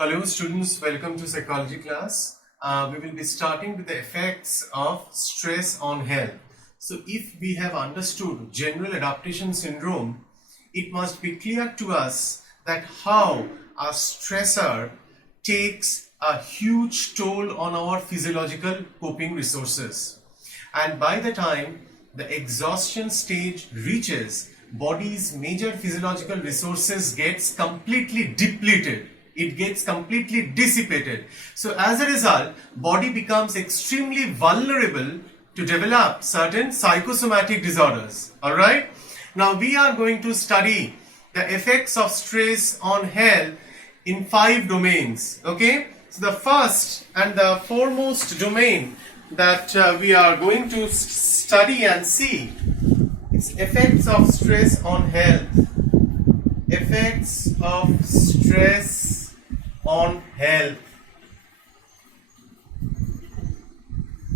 Hello students, welcome to psychology class. We will be starting with the effects of stress on health. So if we have understood general adaptation syndrome, it must be clear to us that how a stressor takes a huge toll on our physiological coping resources. And by the time the exhaustion stage reaches, body's major physiological resources gets completely depleted. It gets completely dissipated. So as a result, body becomes extremely vulnerable to develop certain psychosomatic disorders. Alright? Now we are going to study the effects of stress on health in 5 domains. Okay? So the first and the foremost domain that we are going to study and see is effects of stress on health. Effects of stress on health.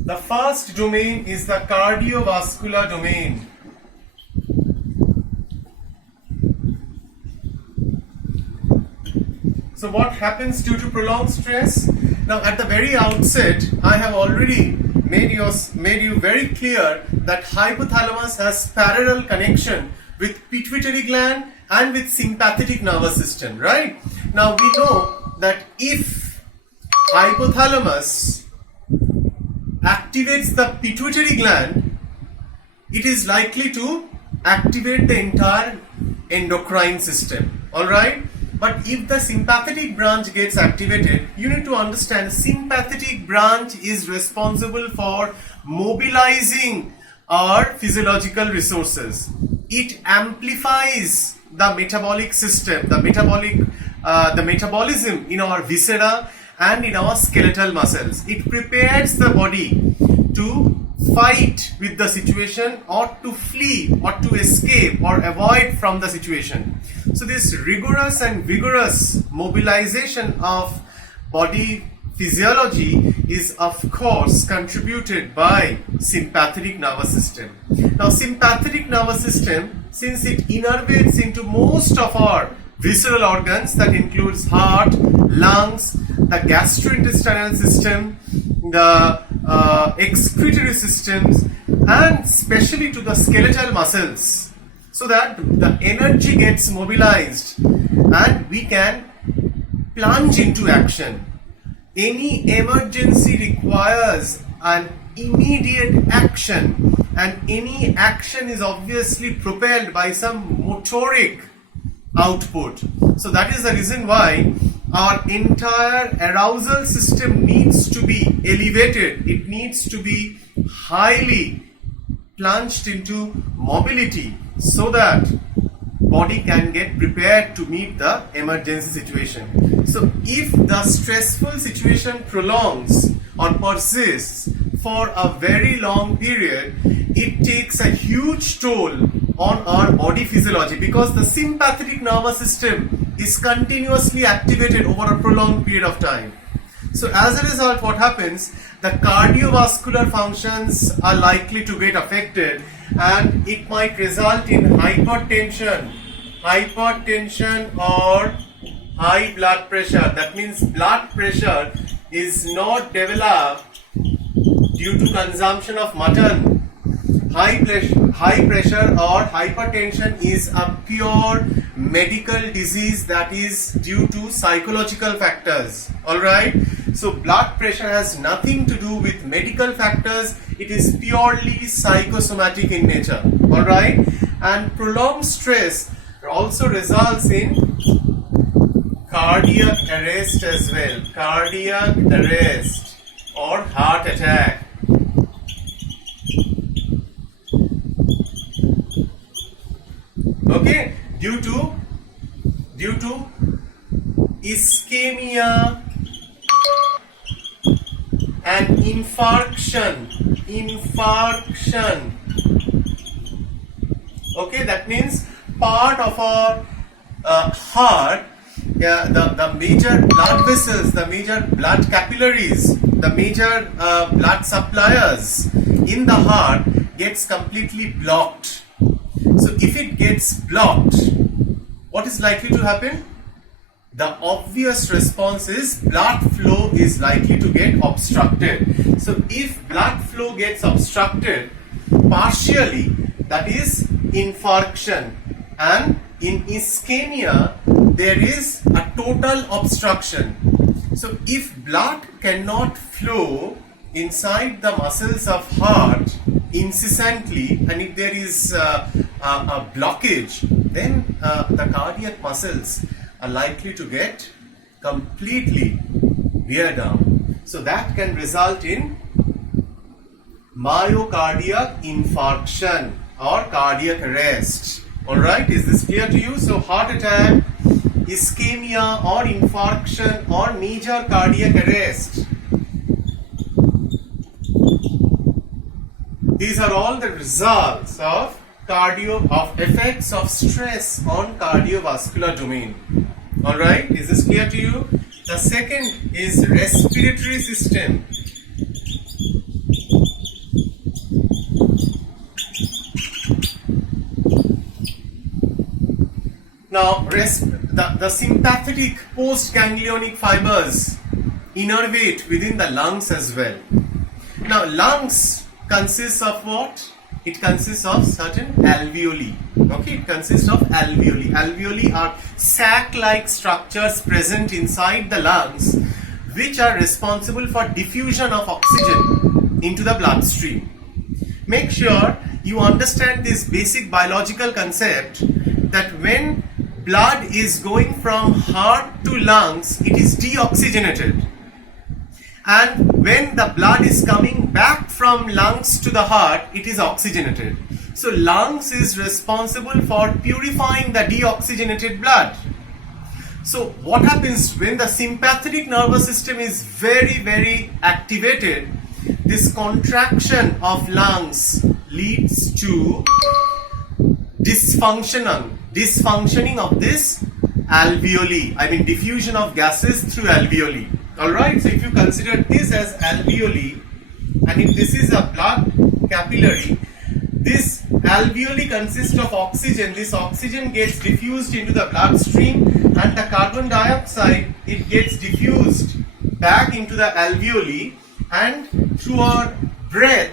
The first domain is the cardiovascular domain. So what happens due to prolonged stress? Now at the very outset, I have already made you very clear that hypothalamus has parallel connection with pituitary gland and with sympathetic nervous system, right? Now we know that if hypothalamus activates the pituitary gland, it is likely to activate the entire endocrine system, alright? But if the sympathetic branch gets activated, you need to understand sympathetic branch is responsible for mobilizing our physiological resources. It amplifies the metabolic system, the metabolism in our viscera and in our skeletal muscles. It prepares the body to fight with the situation or to flee or to escape or avoid from the situation. So this rigorous and vigorous mobilization of body physiology is of course contributed by sympathetic nervous system. Now sympathetic nervous system, since it innervates into most of our visceral organs, that includes heart, lungs, the gastrointestinal system, the excretory systems, and especially to the skeletal muscles, so that the energy gets mobilized and we can plunge into action. Any emergency requires an immediate action, and any action is obviously propelled by some motoric output. So that is the reason why our entire arousal system needs to be elevated. It needs to be highly plunged into mobility so that body can get prepared to meet the emergency situation. So if the stressful situation prolongs or persists for a very long period, it takes a huge toll on our body physiology because the sympathetic nervous system is continuously activated over a prolonged period of time. So as a result, what happens? The cardiovascular functions are likely to get affected and it might result in hypertension or high blood pressure. That means blood pressure is not developed due to consumption of mutton. High pressure or hypertension is a pure medical disease that is due to psychological factors. Alright? So blood pressure has nothing to do with medical factors. It is purely psychosomatic in nature. Alright? And prolonged stress also results in cardiac arrest as well. Cardiac arrest or heart attack. Okay, due to ischemia and infarction. Okay, that means part of our heart, the major blood vessels, the major blood capillaries, the major blood suppliers in the heart gets completely blocked. So if it gets blocked, what is likely to happen? the obvious response is blood flow is likely to get obstructed. So if blood flow gets obstructed partially, that is infarction, and in ischemia there is a total obstruction. So if blood cannot flow inside the muscles of heart incessantly, and if there is a blockage, then the cardiac muscles are likely to get completely wear down. So that can result in myocardial infarction or cardiac arrest. Alright, is this clear to you? So heart attack, ischemia or infarction or major cardiac arrest, these are all the results of effects of stress on cardiovascular domain. Alright, is this clear to you? The second is respiratory system. Now, the sympathetic postganglionic fibers innervate within the lungs as well. Now, lungs consists of what? It consists of certain alveoli. Okay, it consists of alveoli. Alveoli are sac-like structures present inside the lungs, which are responsible for diffusion of oxygen into the bloodstream. Make sure you understand this basic biological concept that when blood is going from heart to lungs, it is deoxygenated. And when the blood is coming back from lungs to the heart, it is oxygenated. So lungs is responsible for purifying the deoxygenated blood. So what happens when the sympathetic nervous system is very activated? This contraction of lungs leads to dysfunctioning of this alveoli. I mean diffusion of gases through alveoli. Alright, so if you consider this as alveoli, and if this is a blood capillary, this alveoli consists of oxygen. This oxygen gets diffused into the bloodstream, and the carbon dioxide, it gets diffused back into the alveoli, and through our breath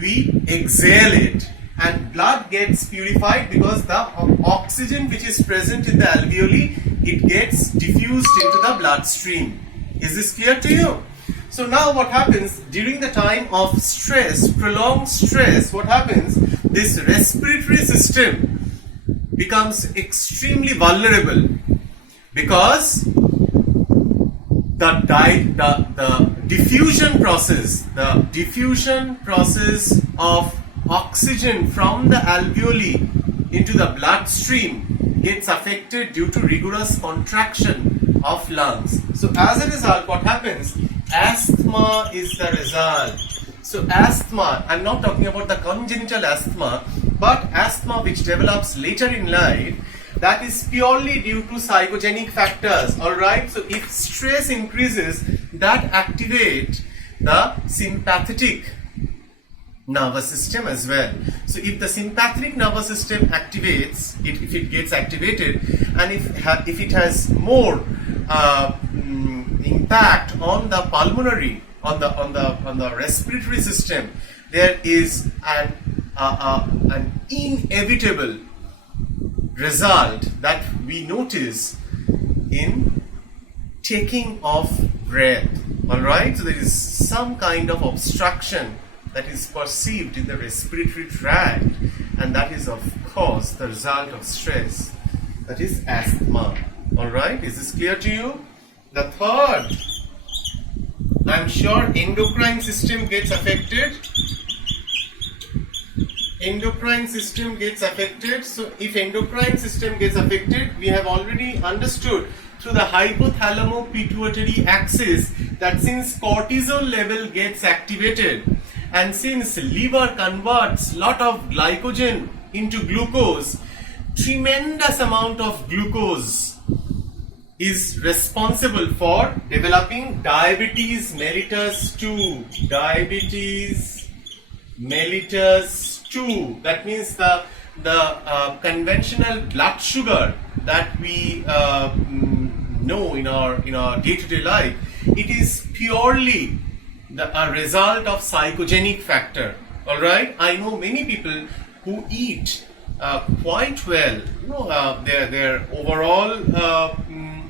we exhale it, and blood gets purified because the oxygen which is present in the alveoli, it gets diffused into the bloodstream. Is this clear to you? So now what happens during the time of stress, prolonged stress, what happens? This respiratory system becomes extremely vulnerable because the diffusion process of oxygen from the alveoli into the bloodstream gets affected due to rigorous contraction of lungs. So as a result, what happens? Asthma is the result. So asthma, I'm not talking about the congenital asthma, but asthma which develops later in life, that is purely due to psychogenic factors. Alright, so if stress increases, that activates the sympathetic nervous system as well. So if the sympathetic nervous system activates, if it gets activated, and if it has more impact on the pulmonary, on the respiratory system, there is an inevitable result that we notice in taking of breath. Alright, so there is some kind of obstruction that is perceived in the respiratory tract, and that is of course the result of stress, that is asthma. Alright, is this clear to you? The third, I'm sure endocrine system gets affected. Endocrine system gets affected. So if endocrine system gets affected, we have already understood through the hypothalamo-pituitary axis that since cortisol level gets activated, and since liver converts lot of glycogen into glucose, tremendous amount of glucose is responsible for developing diabetes mellitus 2. Diabetes mellitus 2. That means the conventional blood sugar that we know in our day-to-day life, it is purely a result of psychogenic factor. All right, I know many people who eat quite well. Their overall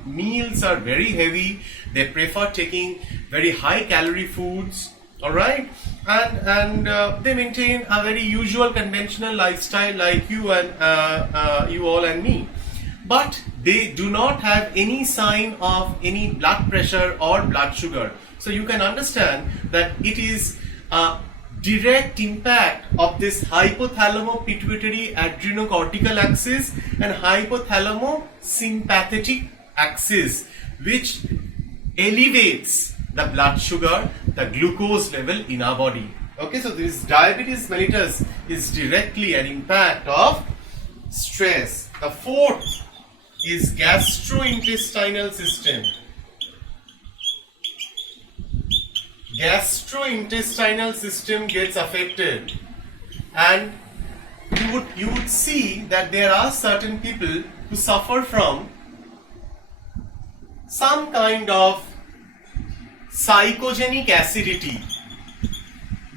meals are very heavy. They prefer taking very high calorie foods. All right, and they maintain a very usual conventional lifestyle like you and you all and me, but they do not have any sign of any blood pressure or blood sugar. So you can understand that it is a direct impact of this hypothalamo-pituitary adrenocortical axis and hypothalamo-sympathetic axis, which elevates the blood sugar, the glucose level in our body. Okay, so this diabetes mellitus is directly an impact of stress. The fourth is gastrointestinal system. Gastrointestinal system gets affected, and you would see that there are certain people who suffer from some kind of psychogenic acidity.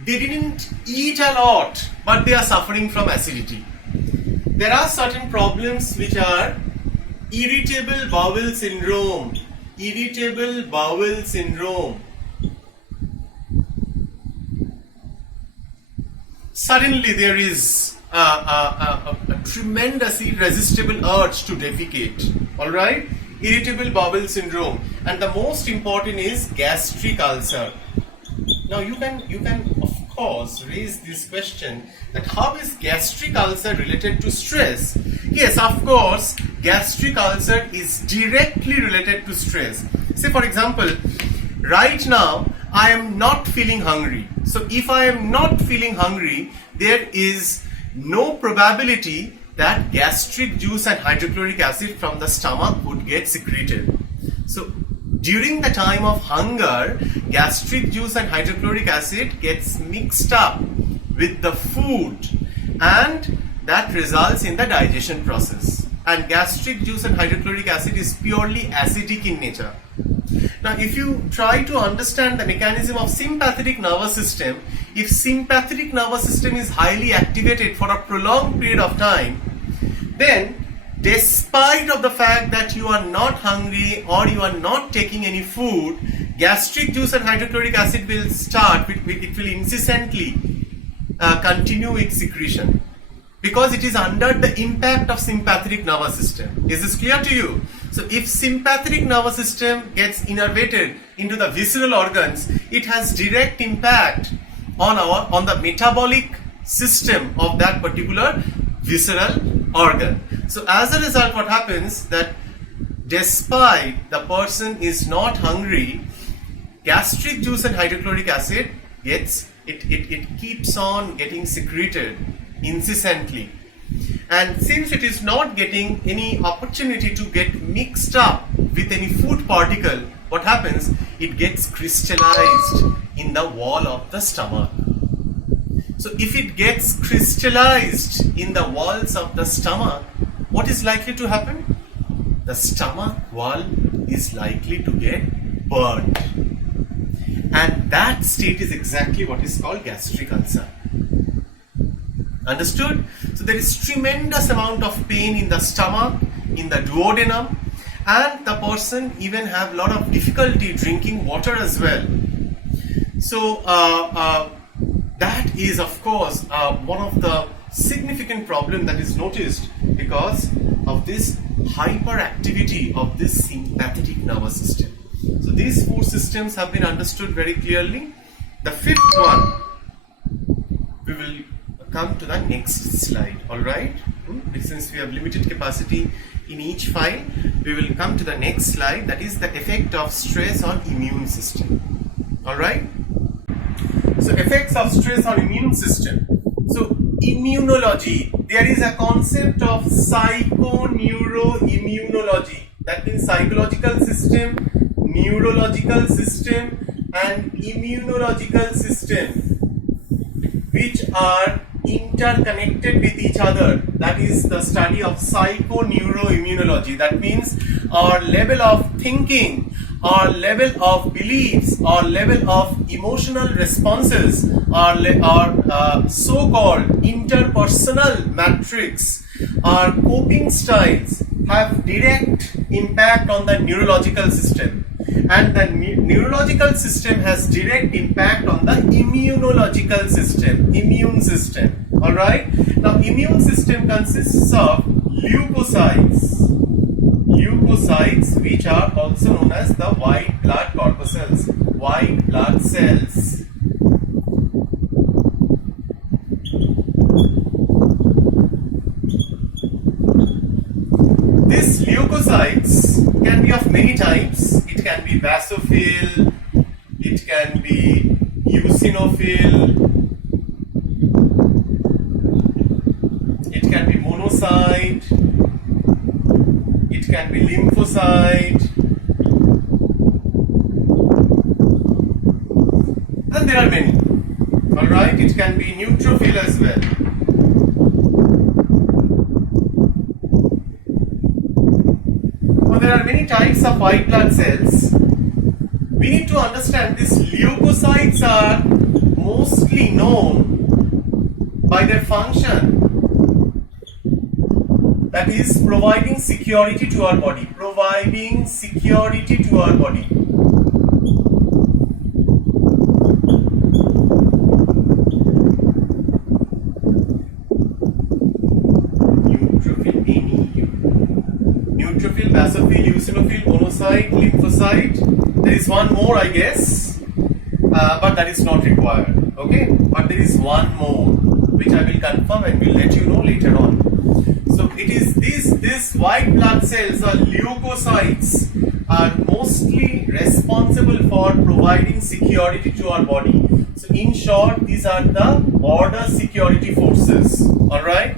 They didn't eat a lot, but they are suffering from acidity. There are certain problems which are irritable bowel syndrome. Irritable bowel syndrome. Suddenly there is a tremendous irresistible urge to defecate. All right, irritable bowel syndrome, and the most important is gastric ulcer. Now you can of course raise this question that how is gastric ulcer related to stress? Yes, of course, gastric ulcer is directly related to stress. Say for example, right now I am not feeling hungry. So if I am not feeling hungry, there is no probability that gastric juice and hydrochloric acid from the stomach would get secreted. So during the time of hunger, gastric juice and hydrochloric acid gets mixed up with the food, and that results in the digestion process. And gastric juice and hydrochloric acid is purely acidic in nature. Now, if you try to understand the mechanism of sympathetic nervous system, if sympathetic nervous system is highly activated for a prolonged period of time, then despite of the fact that you are not hungry or you are not taking any food, gastric juice and hydrochloric acid will start, it will incessantly continue its secretion, because it is under the impact of sympathetic nervous system. Is this clear to you? So if sympathetic nervous system gets innervated into the visceral organs, it has direct impact on the metabolic system of that particular visceral organ. So as a result, what happens that despite the person is not hungry, gastric juice and hydrochloric acid it keeps on getting secreted incessantly. And since it is not getting any opportunity to get mixed up with any food particle, what happens? It gets crystallized in the wall of the stomach. So if it gets crystallized in the walls of the stomach, what is likely to happen? The stomach wall is likely to get burned. And that state is exactly what is called gastric ulcer. Understood? So there is tremendous amount of pain in the stomach, in the duodenum, and the person even have a lot of difficulty drinking water as well. So that is of course one of the significant problem that is noticed because of this hyperactivity of this sympathetic nervous system. So these four systems have been understood very clearly. The fifth one, we will come to the next slide. All right, since we have limited capacity in each file, we will come to the next slide, that is the effect of stress on immune system. All right, so effects of stress on immune system. So immunology, there is a concept of psychoneuroimmunology, that means psychological system, neurological system and immunological system, which are interconnected with each other. That is the study of psychoneuroimmunology. That means our level of thinking, our level of beliefs, our level of emotional responses, our so-called interpersonal matrix, our coping styles have direct impact on the neurological system, and the neurological system has direct impact on the immunological system, immune system. All right. Now, immune system consists of leukocytes, which are also known as the white blood corpuscles, white blood cells. These leukocytes can be of many types. It can be basophil, it can be eosinophil, it can be monocyte, it can be lymphocyte, and there are many. Alright, it can be neutrophil as well. There are many types of white blood cells. We need to understand these leukocytes are mostly known by their function, that is providing security to our body, providing security to our body. Neutrophil, basophil, eosinophil, monocyte, lymphocyte. There is one more, I guess, but that is not required. Okay, but there is one more, which I will confirm and will let you know later on. So it is these white blood cells or leukocytes are mostly responsible for providing security to our body. So in short, these are the border security forces. All right.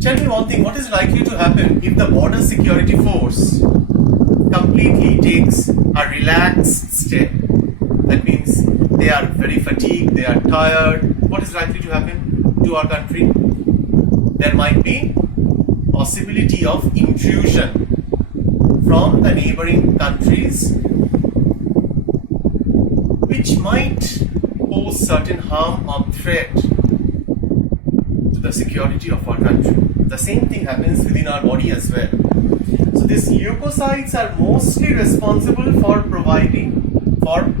Tell me one thing, what is likely to happen if the border security force completely takes a relaxed step? That means they are very fatigued, they are tired. What is likely to happen to our country? There might be possibility of intrusion from the neighboring countries, which might pose certain harm or threat to the security of our country. The same thing happens within our body as well. So these leukocytes are mostly responsible for providing, for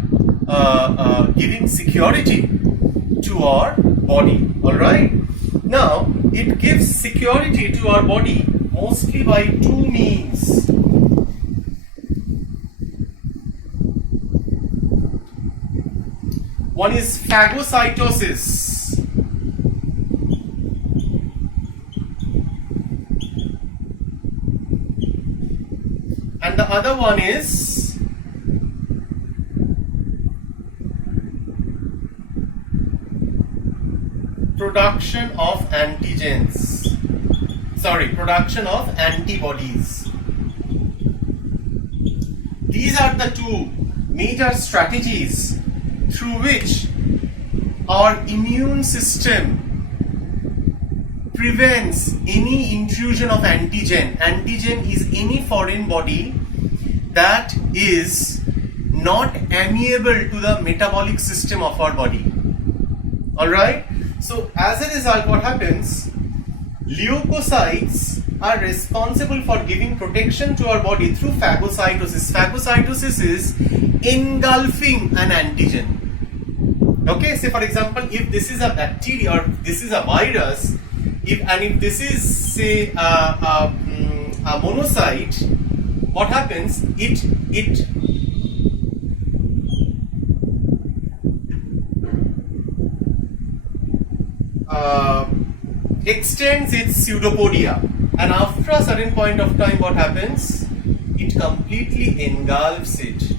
giving security to our body. All right. Now it gives security to our body mostly by two means. One is phagocytosis. And the other one is production of antigens. Production of antibodies. These are the two major strategies through which our immune system prevents any intrusion of antigen. Antigen is any foreign body that is not amiable to the metabolic system of our body. Alright? So as a result, what happens? Leukocytes are responsible for giving protection to our body through phagocytosis. Phagocytosis is engulfing an antigen. Okay, say for example, if this is a bacteria or this is a virus, if this is say a monocyte, what happens? It extends its pseudopodia, and after a certain point of time, what happens? It completely engulfs it.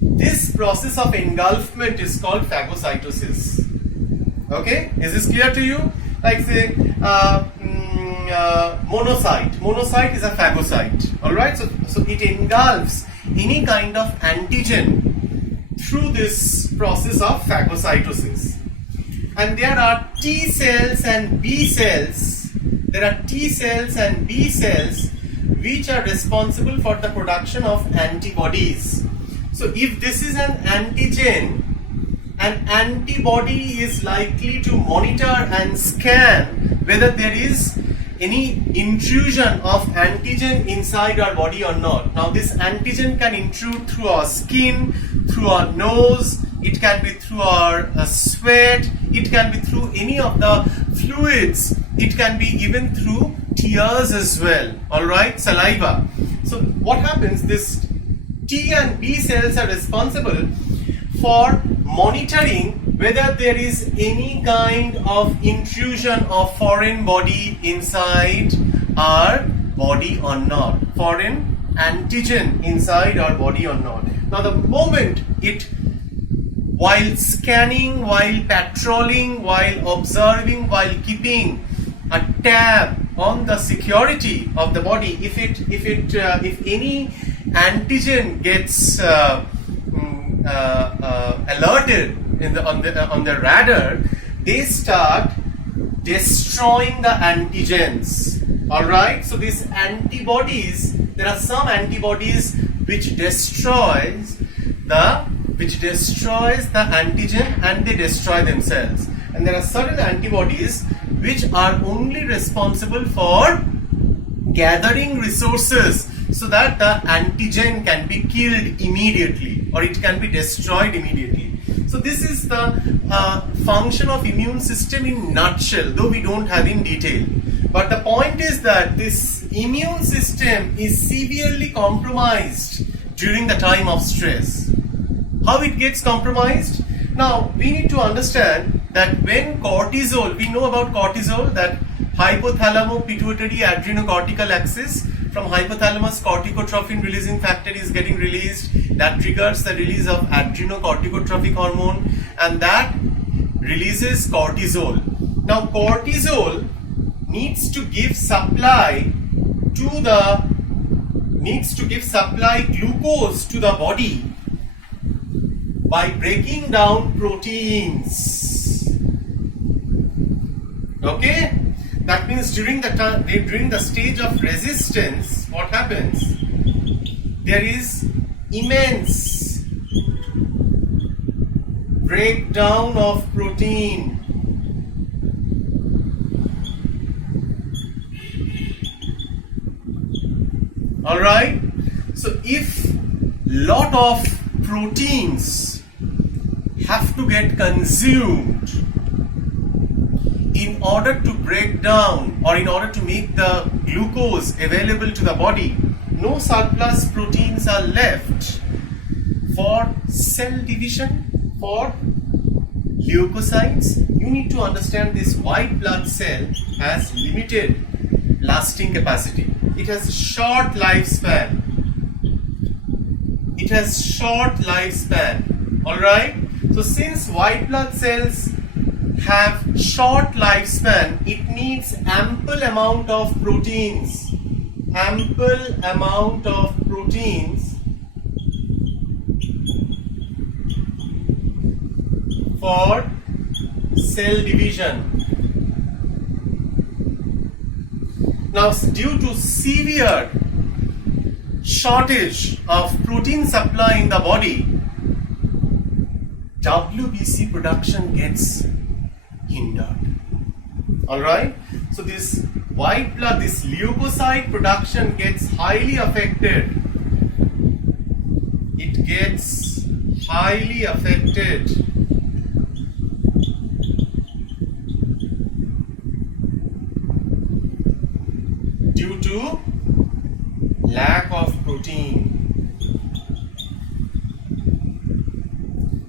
This process of engulfment is called phagocytosis. Okay, is this clear to you? Like say monocyte. Monocyte is a phagocyte. All right, so it engulfs any kind of antigen through this process of phagocytosis. and there are T cells and B cells. There are T cells and B cells which are responsible for the production of antibodies. So if this is an antigen, an antibody is likely to monitor and scan whether there is any intrusion of antigen inside our body or not. Now this antigen can intrude through our skin, through our nose, it can be through our sweat, it can be through any of the fluids, it can be even through tears as well, alright, saliva. So what happens, this T and B cells are responsible for monitoring whether there is any kind of intrusion of foreign body inside our body or not, foreign antigen inside our body or not. Now the moment it, while scanning, while patrolling, while observing, while keeping a tab on the security of the body, if any antigen gets alerted on the radar, they start destroying the antigens. All right. So these antibodies, there are some antibodies which destroys the antigen and they destroy themselves. And there are certain antibodies which are only responsible for gathering resources so that the antigen can be killed immediately or it can be destroyed immediately. So this is the function of immune system in nutshell, though we don't have in detail. But the point is that this immune system is severely compromised during the time of stress. How it gets compromised? Now we need to understand that when cortisol, we know about cortisol, that hypothalamo-pituitary adrenocortical axis, from hypothalamus corticotrophin releasing factor is getting released, that triggers the release of adrenocorticotrophic hormone and that releases cortisol. Now cortisol needs to give supply glucose to the body by breaking down proteins. Okay? That means during the stage of resistance, what happens? There is immense breakdown of protein. Alright? So if lot of proteins have to get consumed in order to break down or in order to make the glucose available to the body, no surplus proteins are left for cell division, for leukocytes. You need to understand this white blood cell has limited lasting capacity. It has short lifespan. It has short lifespan. Alright? So since white blood cells have short lifespan, it needs ample amount of proteins. Ample amount of proteins for cell division. Now, due to severe shortage of protein supply in the body, WBC production gets hindered. Alright? So this white blood, this leukocyte production gets highly affected. It gets highly affected due to lack of protein.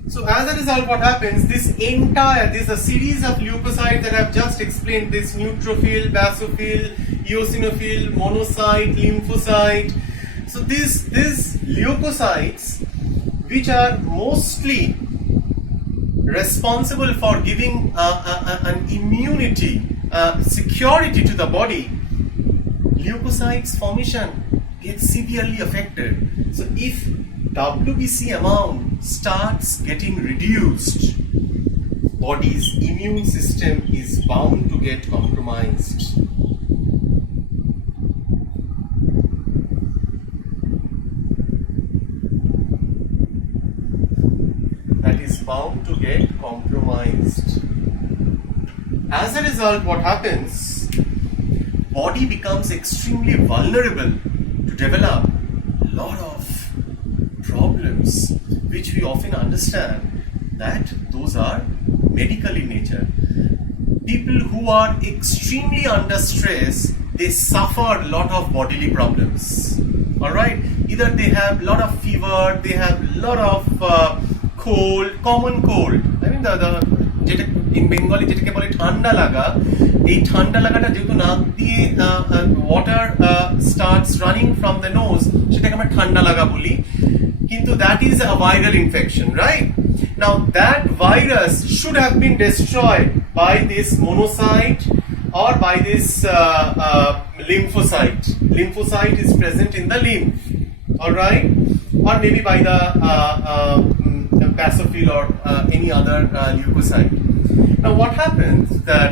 So as a result, what happens? This is a series of leukocytes that I've just explained, this neutrophil, basophil, eosinophil, monocyte, lymphocyte. So these leukocytes, which are mostly responsible for giving an immunity, security to the body, leukocytes formation gets severely affected. So if WBC amount starts getting reduced, body's immune system is bound to get compromised. That is bound to get compromised. As a result, what happens? Body becomes extremely vulnerable to develop a lot of problems, which we often understand that those are medical in nature. People who are extremely under stress, they suffer a lot of bodily problems. All right, either they have a lot of fever, they have a lot of cold, common cold. I mean the যেটা in Bengali যেটাকে বলে ঠান্ডা লাগা, এই ঠান্ডা লাগাটা যেহেতু নাক দিয়ে water starts running from the nose, সেটাকে আমরা ঠান্ডা লাগা বলি, কিন্তু that is a viral infection, right? Now that virus should have been destroyed by this monocyte or by this lymphocyte. Lymphocyte is present in the lymph, all right, or maybe by the basophil or any other leukocyte. Now what happens that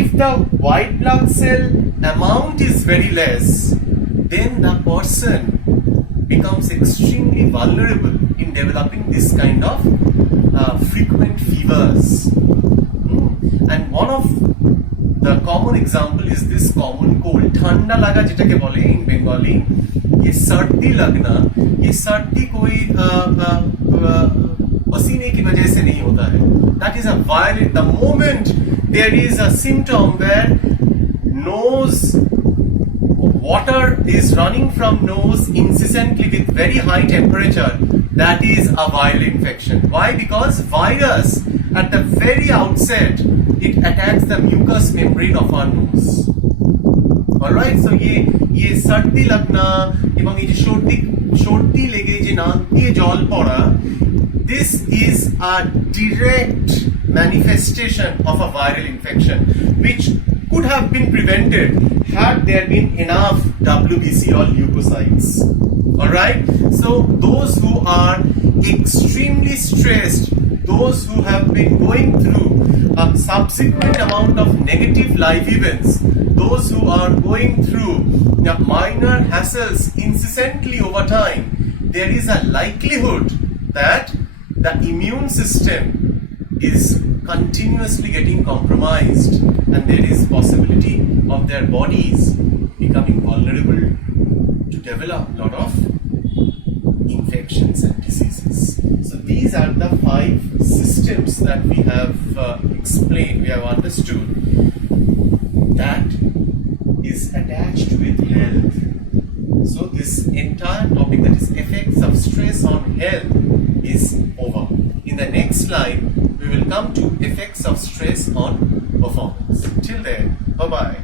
if the white blood cell amount is very less, then the person becomes extremely vulnerable in developing this kind of frequent fevers. And one of the common example is this common cold. ठंडा लगा जिटाके बोले in Bengali, ये सर्दी लगना, ये सर्दी कोई पसीने की वजह से नहीं होता है. That is a violent. The moment there is a symptom where nose water is running from nose incessantly with very high temperature, that is a viral infection. Why? Because virus at the very outset it attacks the mucous membrane of our nose. Alright, so ये सर्दी लगना एवं ये सर्दी लेगे जे नाक दिए जल पड़ा, this is a direct manifestation of a viral infection which could have been prevented had there been enough WBC or leukocytes. Alright, so those who are extremely stressed, those who have been going through a subsequent amount of negative life events, those who are going through minor hassles incessantly over time, there is a likelihood that the immune system is continuously getting compromised, and there is possibility of their bodies becoming vulnerable to develop a lot of infections and diseases. So these are the 5 systems that we have explained, we have understood, that is attached with health. So this entire topic, that is effects of stress on health, is over. In the next slide, we will come to effects of stress on performance. Till then, bye-bye.